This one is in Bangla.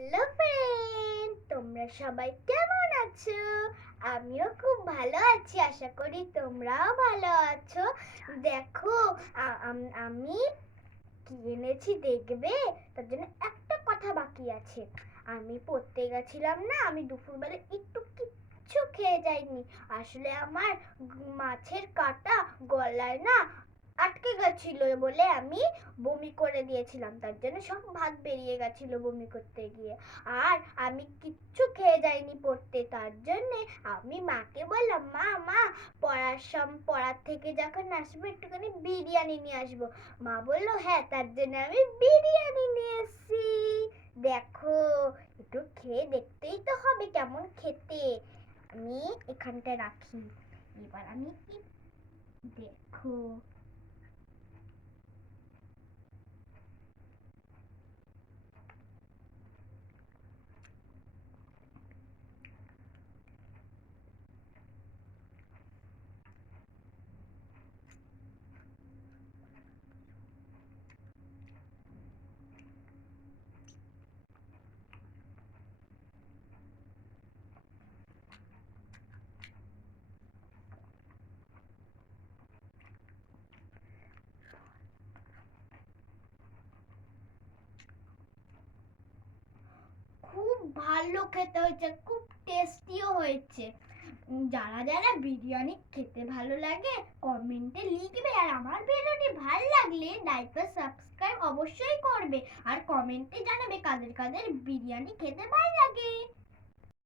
হ্যালো ফ্রেন্ড, তোমরা সবাই কেমন আছো? আমিও খুব ভালো আছি, আশা করি তোমরাও ভালো আছো। দেখো আমি কি এনেছি দেখবে? তার জন্য একটা কথা বাকি আছে। আমি পড়তে গেছিলাম না, আমি দুপুরবেলা একটু কিচ্ছু খেয়ে যাইনি। আসলে আমার মাছের কাঁটা গলায় না আটকে গেছিল বলে আমি বমি করে দিয়েছিলাম। তার জন্য সব ভাত বেরিয়ে গেছিল বমি করতে গিয়ে। আর আমি কিচ্ছু খেয়ে যাইনি পড়তে। তার জন্যে আমি মাকে বললাম, মা মা, পড়ার সম, পড়ার থেকে যখন আসব একটুখানি বিরিয়ানি নিয়ে আসব। মা বলল হ্যাঁ তার জন্য আমি বিরিয়ানি নিয়ে এসেছি। দেখো, একটু খেয়ে দেখতেই তো হবে কেমন খেতে। আমি এখানটা রাখি। এবার আমি দেখো খুব ভালো খেতে হয়েছে, খুব টেস্টিও হয়েছে। যারা যারা বিরিয়ানি খেতে ভালো লাগে কমেন্টে লিখবে। আর আমার বিরিয়ানি ভালো লাগলে লাইক আর সাবস্ক্রাইব অবশ্যই করবে। আর কমেন্টে জানাবে কাদের কাদের বিরিয়ানি খেতে ভালো লাগে।